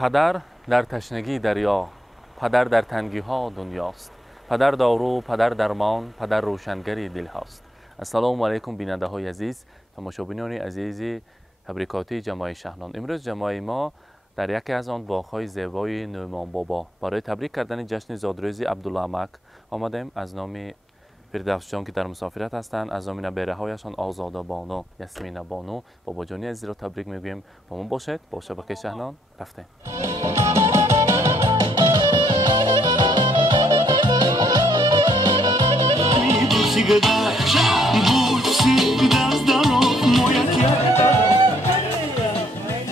پدر در تشنگی دریا، پدر در تنگی ها دنیاست. پدر دارو، پدر درمان، پدر روشنگری دل هاست. السلام علیکم بیننده های عزیز، تماشابینان عزیز تبریکاتی جماعی شهنان. امروز جماعی ما در یکی از آن باغ‌های زیبای نومان بابا برای تبریک کردن جشن زادروزی عبدالعمک آمدیم. از نام فردوس جان که در مسافرت هستند، از نام نبیره هایشان آزاده بانو، یاسمین بانو، بابا جانی عزیز را تبریک میگوییم. با ما باشید، با شبکه شهنان رفتیم.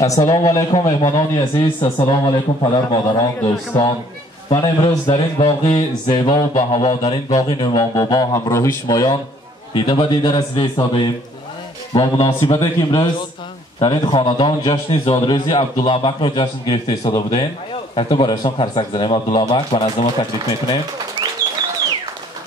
السلام علیکم مهمانان عزیز، السلام علیکم پدر مادران دوستان. من امروز در این باغ زیبا و بهوا، در این باغ نومان بابا همراهی شمایان دیده و دیده رسیده ایستادیم. با مناسبتی که امروز در این خاندان جشن زادروزی عبدالعمک را جشن گرفته ایستاده بودیم، حتی برایشان خرسک زنیم. عبدالعمک به نزد ما تکلیف میکنیم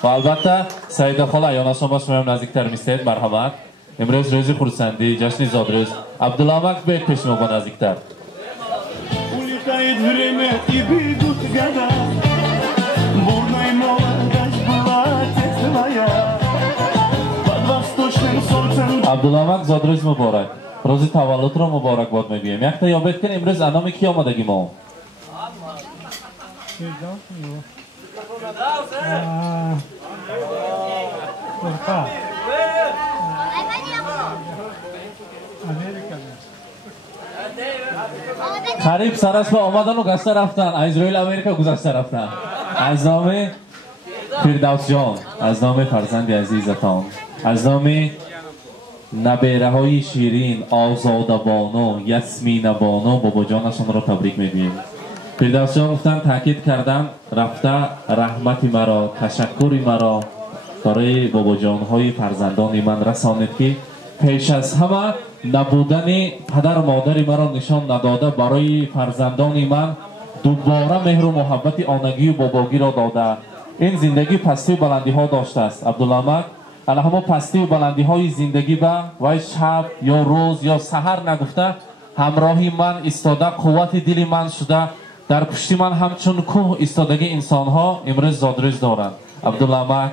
و البته سعیده خاله ایانشان با شما نزدیکتر میستید. مرحمت. امروز روز خورسندی جشن زادروز عبدالعمک بیت پیش ما با نزدیکتر. عبدالعمک زادروز مبارک، روز تولد رو مبارک باد میگویم. یک تا یابد کن امروز انام کی آمدگی ما؟ قریب سرس به آمدن و گسته رفتن، اسرائیل امریکا گذشته رفتن. از نام فردوس جان، از نام فرزند عزیزتان، از نام نبیره های شیرین آزاده بانو، یاسمین بانو، بابا جانشان را تبریک میگوییم. فردوس جان گفتن، تاکید کردن رفته رحمت مرا، تشکر مرا برای بابا جان های فرزندان من رسانید که پیش از همه نبودن پدر مادر مرا نشان نداده، برای فرزندان من دوباره مهر و محبت آنگی و باباگی را داده. این زندگی پستی و بلندی ها داشته است. عبدالعمک همه پستی و بلندی های زندگی با و شب یا روز یا سحر نگفته، همراهی من ایستاده، قوت دل من شده، در پشت من همچون کوه ایستادگی انسان ها امروز زادروز دارند. عبدالعمک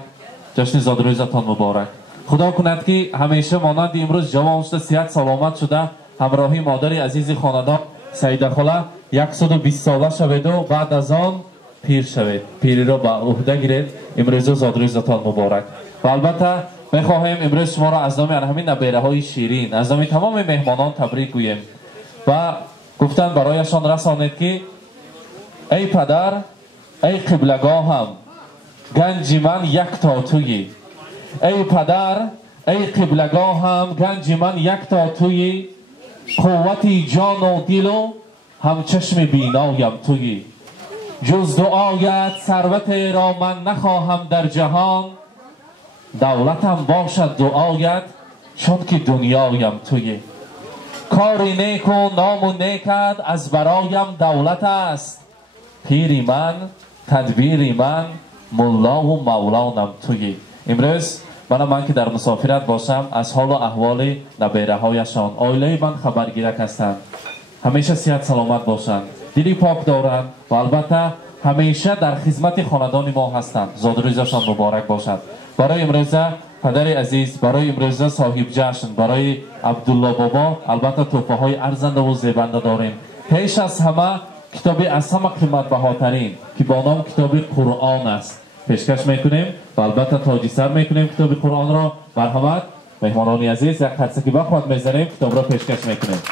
جشن زادروزتان مبارک. خدا کند که همیشه مانند امروز جوان شده، صحت سلامت شده، همراهی مادر عزیز خاندان سعیده خاله 120 ساله شوید و بعد از آن پیر شوید، پیری را به عهده گیرید. امروز زادروزتان مبارک. و البته میخواهیم امروز شما را از نام همین نبیره های شیرین، از نام تمام مهمانان تبریک گوییم و گفتن برایشان رسانید که ای پدر، ای قبلگاهم، گنج من یک تا تویی. ای پدر، ای قبلگاهم، گنج من یک تا تویی. قوتی جان و دل و همچشم بینایم تویی. جز دعایت ثروت را من نخواهم در جهان، دولتم باشد دعایت چون که دنیایم تویی. کار نیک و نام و نیکت از برایم دولت است. پیری من، تدبیری من، ملا و مولانم تویی. امروز من که در مسافرت باشم از حال و احوال نبیره هایشان، آیله من خبرگیرک هستند. همیشه صحت سلامت باشند، دلی پاک دارند و البته همیشه در خدمت خاندان ما هستند. زادروزشان مبارک باشد. برای امروزه پدر عزیز، برای امروزه صاحب جشن، برای عبدالله بابا البته تحفه های ارزنده و زیبنده داریم. پیش از همه کتابی از همه قیمت بهاترین که با نام کتاب قرآن است پیشکش میکنیم و البته تاجی سر میکنیم کتاب قرآن را. مرحمت مهمانان عزیز، یک خرسکی بخواد میزنیم، کتاب را پیشکش میکنیم.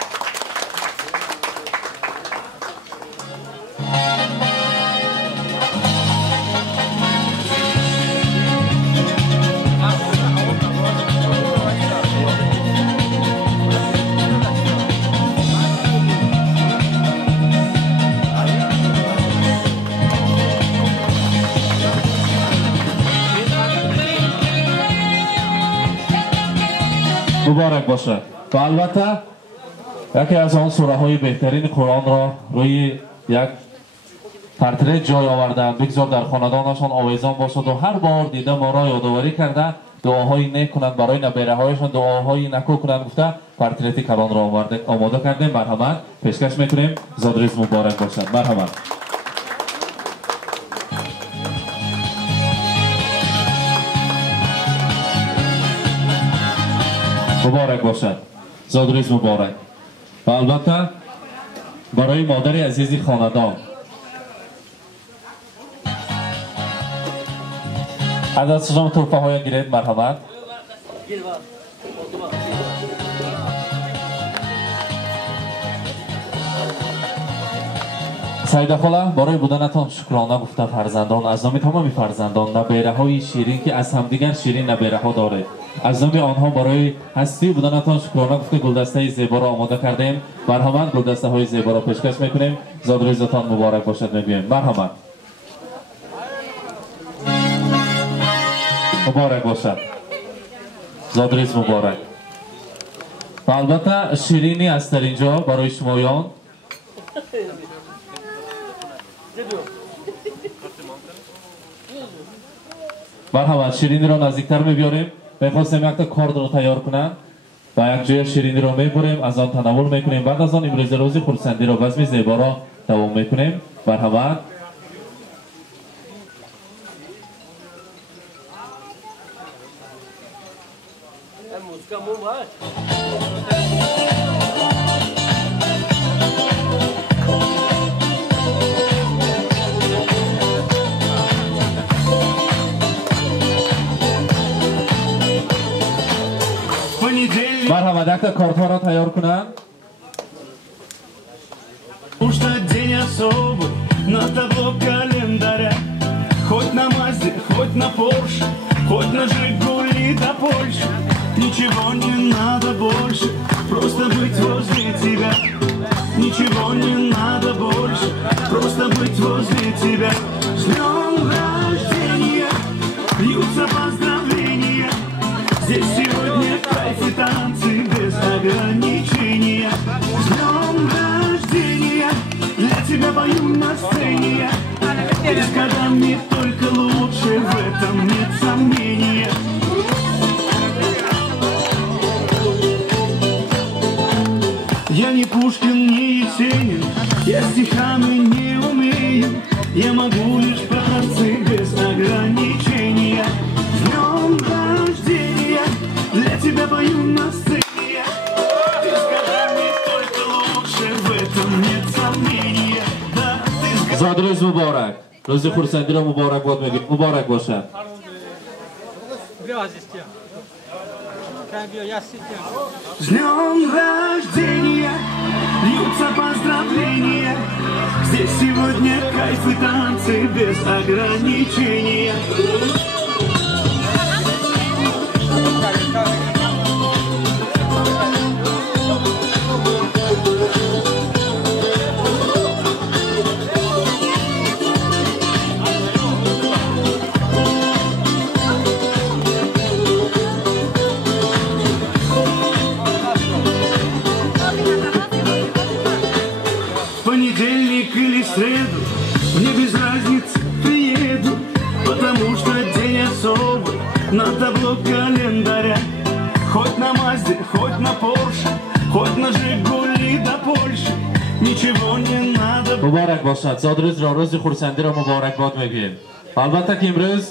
مبارک باشد. و البته یکی از آن سوره های بهترین قرآن را روی یک پرتره جای آوردن، بگذار در خاندانشان آویزان باشد و هر بار دیده ما را یادآوری کرده дуоҳои нек кунанд, барои набераҳояшон дуоҳои накӯ кунанд гуфта портрети калонро омода кардем. Марҳамат, пешкаш мекунем. Зодрӯз муборак бошад. Марҳамат. муборак бошад. зодрӯз муборак. ва албатта барои модари азизи хонадон аз дасташон тӯҳфаҳоя гиред. марҳамат. саида хола, барои буданатон шукрона гуфта фарзандон, аз номи тамоми фарзандон, набераҳои ширин ки аз ҳамдигар ширин набераҳо доред, аз номи онҳо барои ҳастии буданатон шукрона гуфта гулдастаи зеборо омода кардем. марҳамат, гулдастаҳои зеборо пешкаш мекунем. зодрӯзатон муборак бошад мегӯем. марҳамат. муборак бошад. зодрӯз муборак. ва албатта ширини аст дар инҷо барои шумоён. марҳамат, шириниро наздиктар мебиёрем. мехостем якта кордро тайёр кунанд ва якҷоя шириниро мебурем, аз он танаввул мекунем. баъд аз он имрӯзи рӯзи хурсандиро базми зеборо давом мекунем. марҳамат. Марҳамат, якта кортҳоро тайёр кунанд. Уж тот день особый на табло календаря. Хоть на Мазде, хоть на Порше, хоть на Жигули до Польши. Ничего не надо больше, просто быть возле тебя. Ничего не надо больше, просто быть возле тебя. С днем рождения льются поздравления. Здесь сегодня кайф и танцы без ограничения. С днем рождения для тебя пою на сцене я. И с годами только лучше, в этом нет сомнения. Я не Пушкин, не Есенин, я стихами не умею. Я могу лишь по танцы без ограничения. С днем рождения для тебя пою на сцене я. Ты с годами только лучше, в этом нет сомнения. Да, ты с годами... зодрӯз муборак. рӯзи хурсандиро муборак бод мегӯем. муборак бошад. С днем рождения льются поздравления. Здесь сегодня кайф и танцы без ограничения. Понедельник или среду, мне без разницы, приеду, потому что день особый на табло календаря. Хоть на Мазде, хоть на Порше, хоть на Жигули до Польши. Ничего не надо. муборак бошад. зодрӯзро рӯзи хурсандиро муборакбод мегӯем. албатта ки имрӯз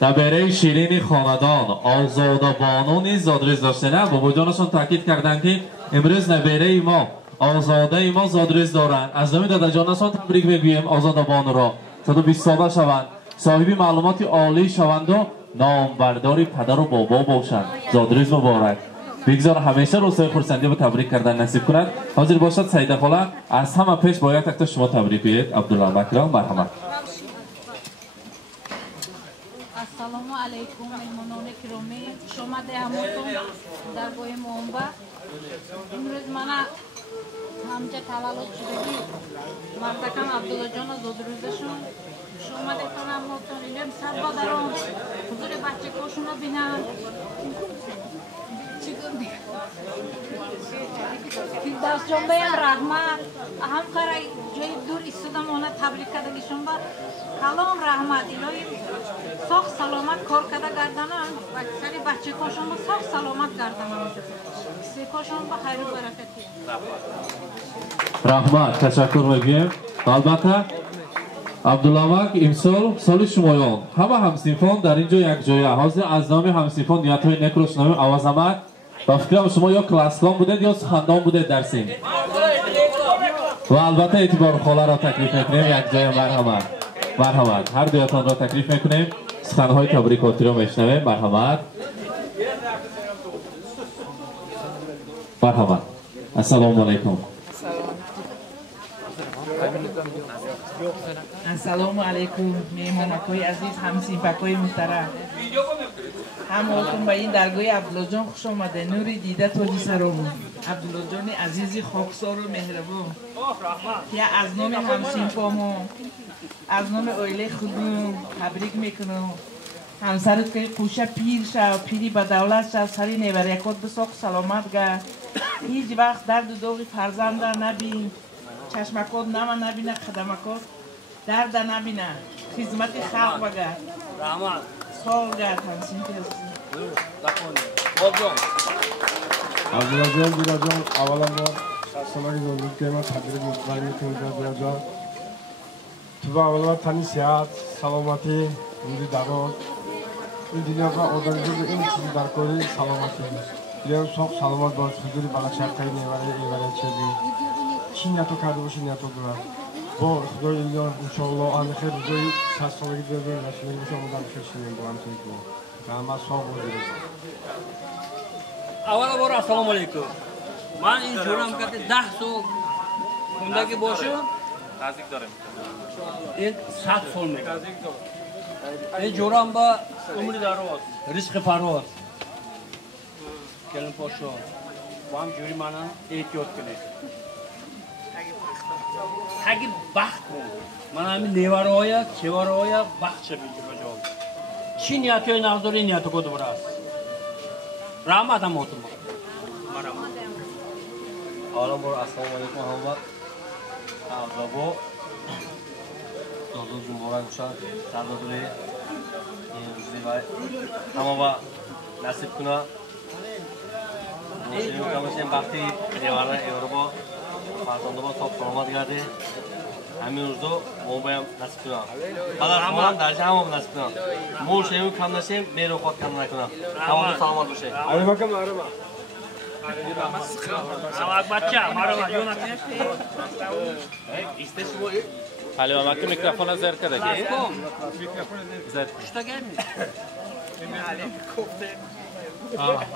набераи ширини хонадон озодабону низ зодрӯз доштена. бобоҷонашон таъкид карданд ки имрӯз набераи мо озодаи мо зодрӯз доранд. аз номи дадаҷонашон табрик мегӯем озодабонро. 120 сола шаванд, соҳиби маълумоти олӣ шаванду номбардори падару бобо бошанд. зодрӯз муборак. бигзор ҳамеша рӯзҳои хурсандӣ ва табрик кардан насиб кунад. ҳозир бошад саида хола аз ҳама пеш бо як такта шумо табрик гӯед. абдулла макрам, марҳамат. ассалому алайкум меҳмонони киромӣ, хушомаде ҳамотон дар гоҳи муомба. имрӯз мана ҳамҷа таваллуд шудагӣ мардакам абдуллоҷона зодрӯзашон хушомадетон ҳамотон. илем сарбодарон ҳузури бачакҳошонро бинанд. фирдавсҷон баям раҳмат. ҳамқара ҷои дур истода мона табрик кардагишон ба калом раҳмат. илоҳи sog' salomat kor kada gardanam aksari bachchakashon ba sog' salomat gardanam sekashon ba xayr va barakati. Rahmat, teşekkür میگیم. البته عبدالله امسال سال شمایان همه همسینفان در اینجا یک جایه حاضر از نام همسینفان نیت های نکروش نامیم آواز آمد و فکرم شما یا کلاسکان بودید یا سخندان بودید در سین و البته اعتبار خاله را تکلیف میکنیم یک جای مرحمت مرحمت هر دویتان را تکلیف میکنیم سخنهای تبریکاتی را میشنویم مرحمت مرحمت السلام علیکم السلام علیکم مهمانکای عزیز همسیمپکای محترم همراهتون به این درگاه عبدالله جان خوش آمده نوری دیده تاج سرمون عبدالله جان عزیزی خاکسار و مهربان که از نام همسیمپامو از نام اویله خودم تبریک میکنم همسرت که خوشه پیر شد پیری به دولت شد سری نیبریکات بساق سلامت گرد هیچ وقت درد و داغی فرزند نبین چشمکات نبینه قدمکات درد نبینه خدمت خلق بگرد سال گرد همسین که عبدالله جان بیرا جان اولا ما شما گذارید که ما تبریک میکنیم بیرا جان تو با اولا تنی صحت سلامتی روزی دارد این دنیا با آدمجور این چیزی در کاری سلامتی بیرا ساق سلامت باش حضوری بالا شرقی نیوره چیزی چی نیتو کرده باشی نیتو برد با خدای ایلیان انشاءالله آن خیر روزای 60 سالگی دیگه نشینی بشه آمدن خیرشونیم با همچنین که و همه ساق بودید اولا بار السلام علیکم من این جورم کرده 10 سال خوندگی باشه نزدیک دارم این 100 سال میگه این جورم با عمری دراز رزق فراز کلم پاشو با هم جوری منم احتیاط کنید اگه بخت من همین نیوارای چوارای بخت شبیه بجام چی نیاتی نقداری نیاتو کد براست رحمت هم اوتم حالا برو السلام علیکم محمد عبدالله دادوز مبارک باشد سردادوری این روزی باید همه با نصیب کنه موسیقی کمشیم وقتی دیواره ایوروبا فرزانده با صاحب سلامت گرده همین روزو ما باید نصیب کنم فقط ما هم درجه هم نصیب کنم موسیقی کم نشیم میرو خود کم نکنم تمام سلامت باشه عربا کم عربا بچه مرا یونت علی بابا که میکروفون زر کرده که زر کشتا گرمی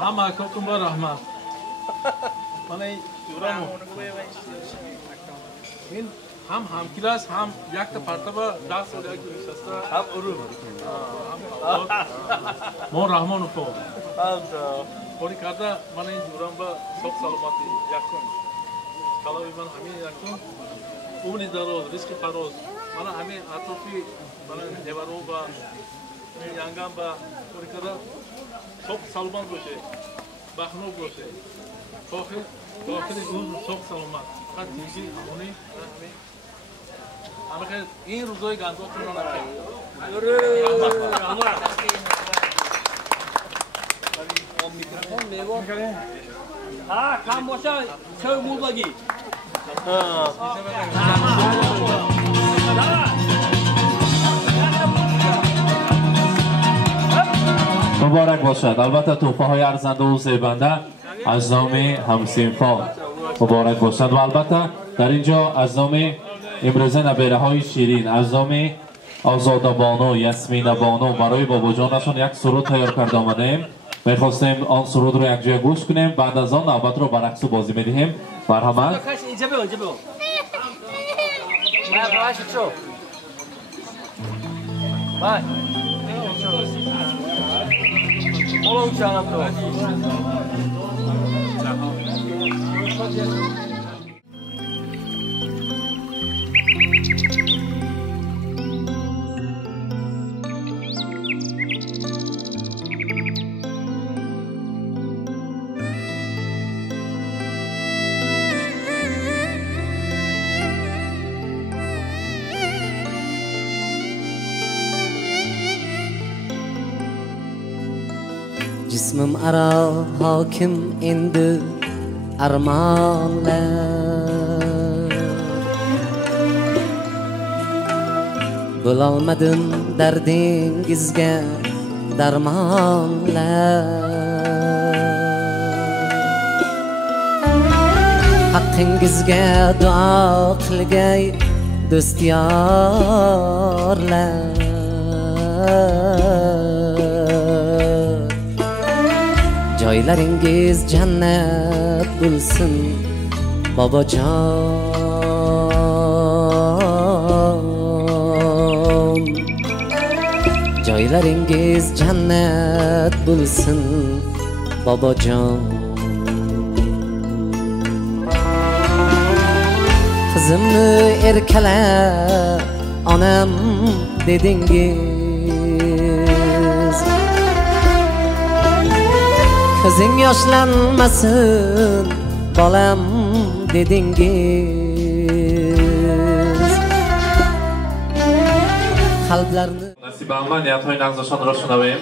همه کوکم با رحمت من این جورامو این هم کلاس هم یک تا پرتبه 10 سال یکی نشسته هم ارو ما رحمان و فهم کاری کرده من این جورام با سب سلامتی یکم کلاوی من همین یکم عمری دراز رزق فراز من همین اطرافی من دیوارو با یانگام با کاری کرده سب سلامت باشه بخنو باشه داخل روز سب سلامت فقط دیگه همونی همه خیلی این روزای گنداتون رو میکروفون میگو ها کم باشه چه مول بگی مبارک باشد البته توفه های ارزنده و زیبنده از نام همسینفان مبارک باشد و البته در اینجا از نام امروزه نبیره های شیرین از نام آزاده بانو یسمین بانو برای بابا جانشون یک سرود تیار کرده آمدیم میخواستیم آن سرود رو یک جای گوش کنیم بعد از آن نوبت رو برعکس بازی میدهیم مرحمت اینجا بگو Vai. Olha o chão, Cismim ara hakim endi armonlar Bo'lolmadim dardingizga darmonlar Haqqingizga duo qilgay do'st yorlar Joylaringiz jannat bo'lsin bobojon Joylaringiz jannat bo'lsin bobojon Qizimni erkalab onam dedingiz Ko'zing yoshlanmasin bolam dedingiz Qalblarni Nasibamman niyathoy nag'zashonro shunavayim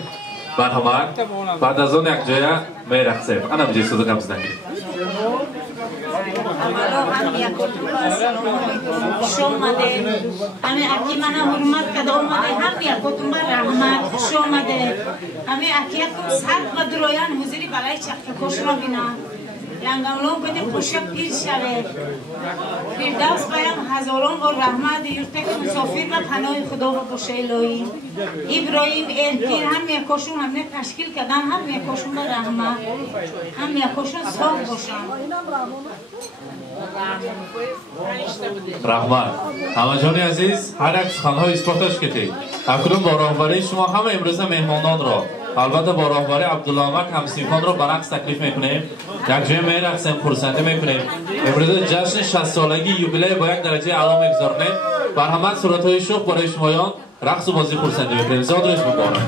marhamat بعد از اون یک جای میرقصیم انا بجای صدق همزدن گیریم خوش آمده همه اکی من حرمت کده آمده هم یکتون بر رحمت خوش آمده همه اکی یکتون سرد و درایان حضوری بلای چقه خوش را بینم ینگملون بده خوشک پیر شده فردوس بایم هزاران بار رحمت یورتک مسافر و پناه خدا و باشه الهی ابراهیم الپیر هم یکاشون همه تشکیل کردن هم یکاشون با رحمت هم یکاشون صاف باشن رحمت همه جانی عزیز هر یک سخنهای اثباتش کردید اکنون با راهبری شما همه امروز مهمانان را البته با راهبری عبداللهمک همسیفان را به رقص تکلیف میکنیم یک جای میرقصیم خرسندی میکنیم امروز جشن 60 سالگی یوبیله با یک درجه اعلا میگذارنیم بر همه صورتهای شوق برای شمایان رقص و بازی خرسندی میکنیم زاد روز مبارک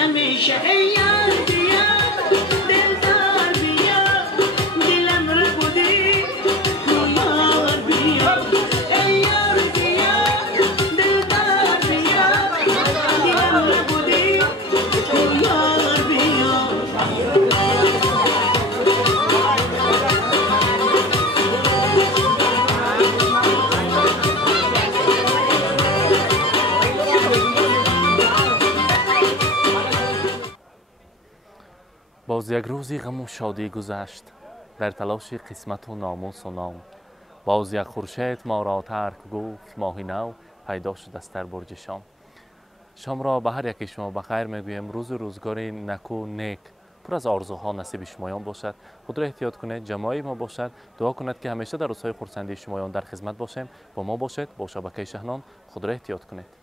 نمیشه ای یار بیا دلدار بیا دلم رو بودی تو یار بیا ای یار بیا دلدار بیا دلم رو بودی تو یار بیا باز یک روزی غم و شادی گذشت در تلاش قسمت و ناموس و نام. باز یک خورشید ما را ترک گفت ماهی نو پیدا شد از در برج شام. شام را به هر یکی شما بخیر میگویم. روز روزگاری نکو نیک پر از آرزوها نصیب شمایان باشد. خود را احتیاط کنید، جماعی ما باشد. دعا کنید که همیشه در روزهای خرسندی شمایان در خدمت باشیم. با ما باشید. با شبکه شهنان خود را احتیاط کنید.